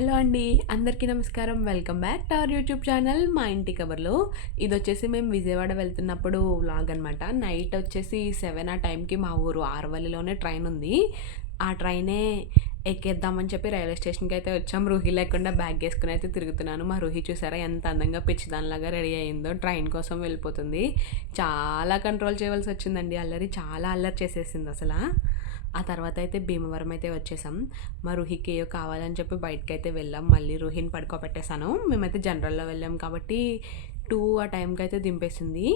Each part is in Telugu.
హలో అండి. అందరికీ నమస్కారం. Welcome back to our YouTube channel మా ఇంటి కబుర్లు. ఇదొచ్చేసి మేము విజయవాడ వెళ్తున్నప్పుడు వ్లాగ్ అనమాట. నైట్ వచ్చేసి 7 ఆ టైంకి మా ఊరు ఆరవల్లిలోనే ట్రైన్ ఉంది. ఆ ట్రైనే ఎక్కేద్దామని చెప్పి రైల్వే స్టేషన్‌కి అయితే వచ్చాం. రుహి లేకుండా బ్యాగ్ ఏసుకొని అయితే తిరుగుతున్నాను. మా రుహి చూసారా ఎంత అందంగా పిచ్చిదానిలాగా రెడీ అయిందో. ట్రైన్ కోసం వెళ్ళిపోతుంది. చాలా కంట్రోల్ చేయవలసొచ్చిందండి అల్లరి. చాలా అల్లరి చేసేసింది అసల. ఆ తర్వాత అయితే భీమవరం అయితే వచ్చేసాం. మా రుహికి ఏయో కావాలని చెప్పి బయటకైతే వెళ్ళాం. మళ్ళీ రుహిని పడుకోబెట్టేసాను. మేమైతే జనరల్‌లో వెళ్ళాం కాబట్టి 2 ఆ టైంకైతే దింపేసింది.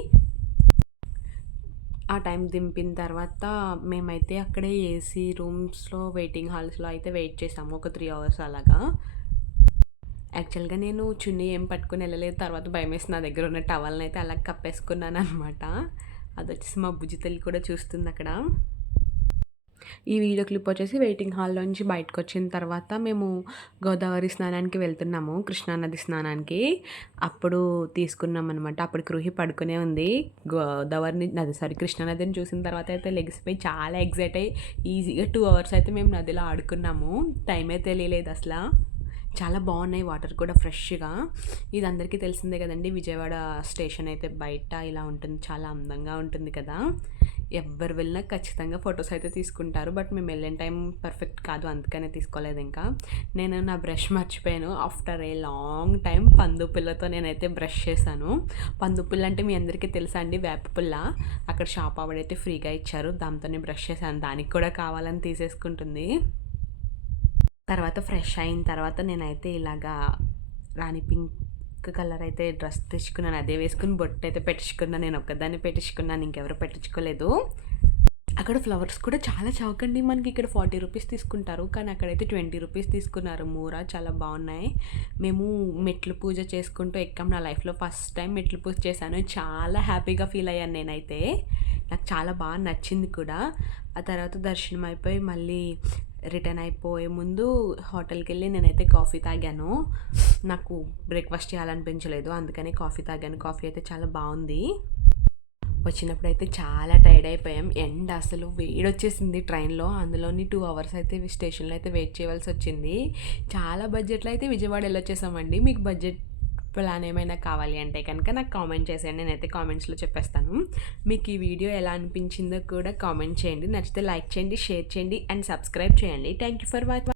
ఆ టైం దింపిన తర్వాత మేమైతే అక్కడే ఏసీ రూమ్స్‌లో వెయిటింగ్ హాల్స్‌లో అయితే వెయిట్ చేసాము. ఒక 3 అవర్స్ అలాగా. యాక్చువల్‌గా నేను చున్నీ ఏం పట్టుకొని ఎళ్ళలేదు. తర్వాత భయమేసి నా దగ్గర ఉన్న టవల్‌నయితే అలా కప్పేసుకున్నాననమాట. అదొచ్చేసి మా బుజ్జి తల్లి కూడా చూస్తుందక్కడ. ఈ వీడియో క్లిప్ వచ్చేసి వెయిటింగ్ హాల్‌లో నుంచి బయటకొచ్చిన తర్వాత మేము గోదావరి స్నానానికి వెళ్తున్నాము. కృష్ణానది స్నానానికి. అప్పుడు తీసుకున్నామనమాట. అప్పుడు గృహి పడుకునే ఉంది. కృష్ణానదిని చూసిన తర్వాత అయితే లెగిసిపోయి చాలా ఎక్సైట్ అయ్యి ఈజీగా 2 అవర్స్ అయితే మేము నదిలో ఆడుకున్నాము. టైమే తెలియలేదసల. చాలా బాగున్నాయి వాటర్ కూడా ఫ్రెష్‌గా. ఇది అందరికీ తెలిసిందే కదండీ! విజయవాడ స్టేషన్ అయితే బయట ఇలా ఉంటుంది. చాలా అందంగా ఉంటుంది కదా! ఎవ్వరు వెళ్ళినా ఖచ్చితంగా ఫోటోస్ అయితే తీసుకుంటారు. బట్ మేము వెళ్ళిన టైం పర్ఫెక్ట్ కాదు. అందుకనే తీసుకోలేదు ఇంకా. నేను నా బ్రష్ మర్చిపోయాను. ఆఫ్టర్ ఏ లాంగ్ టైం పందు పుల్లతో నేనైతే బ్రష్ చేశాను. పందు పుల్ల అంటే మీ అందరికీ తెలుసా అండి? వేప పుల్ల. అక్కడ షాప్ ఆవిడైతే ఫ్రీగా ఇచ్చారు. దాంతోనే బ్రష్ చేశాను. దానికి కూడా కావాలని తీసేసుకుంటుంది. తర్వాత ఫ్రెష్ అయిన తర్వాత నేనైతే ఇలాగా రాణి పింక్ కలర్ అయితే డ్రెస్ తెచ్చుకున్నాను. అదే వేసుకుని బొట్టయితే పెట్టించుకున్నాను. నేను ఒక్కదాన్ని పెట్టించుకున్నాను. ఇంకెవరు పెట్టించుకోలేదు. అక్కడ ఫ్లవర్స్ కూడా చాలా చౌకండి. మనకి ఇక్కడ 40 రూపీస్ తీసుకుంటారు. కానీ అక్కడైతే 20 రూపీస్ తీసుకున్నారు. మూర చాలా బాగున్నాయి. మేము మెట్లు పూజ చేసుకుంటూ ఎక్కాం. నా లైఫ్‌లో ఫస్ట్ టైం మెట్లు పూజ చేశాను. చాలా హ్యాపీగా ఫీల్ అయ్యాను నేనైతే. నాకు చాలా బాగా నచ్చింది కూడా. ఆ తర్వాత దర్శనం అయిపోయి మళ్ళీ రిటర్న్ అయిపోయే ముందు హోటల్‌కెళ్ళి నేనైతే కాఫీ తాగాను. నాకు బ్రేక్‌ఫాస్ట్ చేయాలనిపించలేదు. అందుకని కాఫీ తాగాను. కాఫీ అయితే చాలా బావుంది. వచ్చినప్పుడైతే చాలా టైర్డ్ అయిపోయాం. ఎండ అసలు వేడొచ్చేసింది ట్రైన్‌లో. అందులోని 2 అవర్స్ అయితే స్టేషన్‌లో అయితే వెయిట్ చేయవలసొచ్చింది. చాలా బడ్జెట్‌లో అయితే విజయవాడ ఎళ్ళొచ్చేసామండి. మీకు బడ్జెట్ ప్లాన్ ఏమైనా కావాలి అంటే కనుక నాకు కామెంట్ చేసేయండి. నేనైతే కామెంట్స్‌లో చెప్పేస్తాను. మీకు ఈ వీడియో ఎలా అనిపించిందో కూడా కామెంట్ చేయండి. నచ్చితే లైక్ చేయండి, షేర్ చేయండి అండ్ సబ్స్క్రైబ్ చేయండి. Thank you for watching.